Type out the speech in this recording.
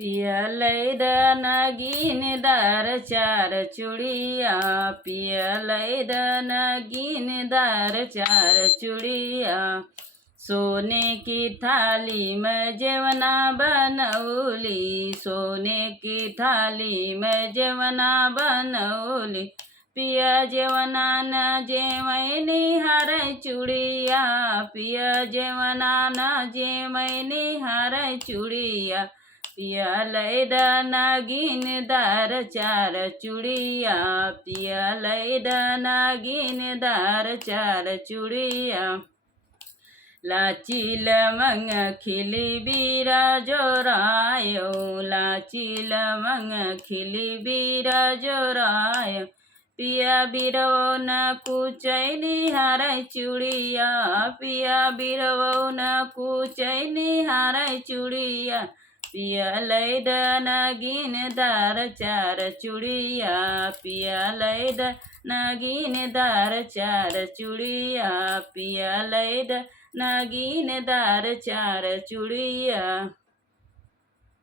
पिया लैद नगीनदार चार चूड़िया, पिया लैद नगीनदार चार चूड़िया। सोने की थाली में जेवना बनौली, सोने की थाली में जेवना बनौली। पिया जेवना न जेवै निहार चूड़िया, पिया जेवना न जेवै निहार चूड़िया। पिया लैद नगीनदार चार चूड़िया, पिया लैद नगीनदार चार चूड़िया। लाची लवंग खिली बीरा जोरायो, लाची लवंग खिली बीरा जोरायो। पिया बिरवो न कुचै निहार चूड़िया, पिया बिरवो न कुचै निहार चूड़िया। पिया लैद नगीनदार चार चूड़िया, पिया लैद नगीनदार चार चूड़िया, पिया लैद नगीनदार चार चूड़िया।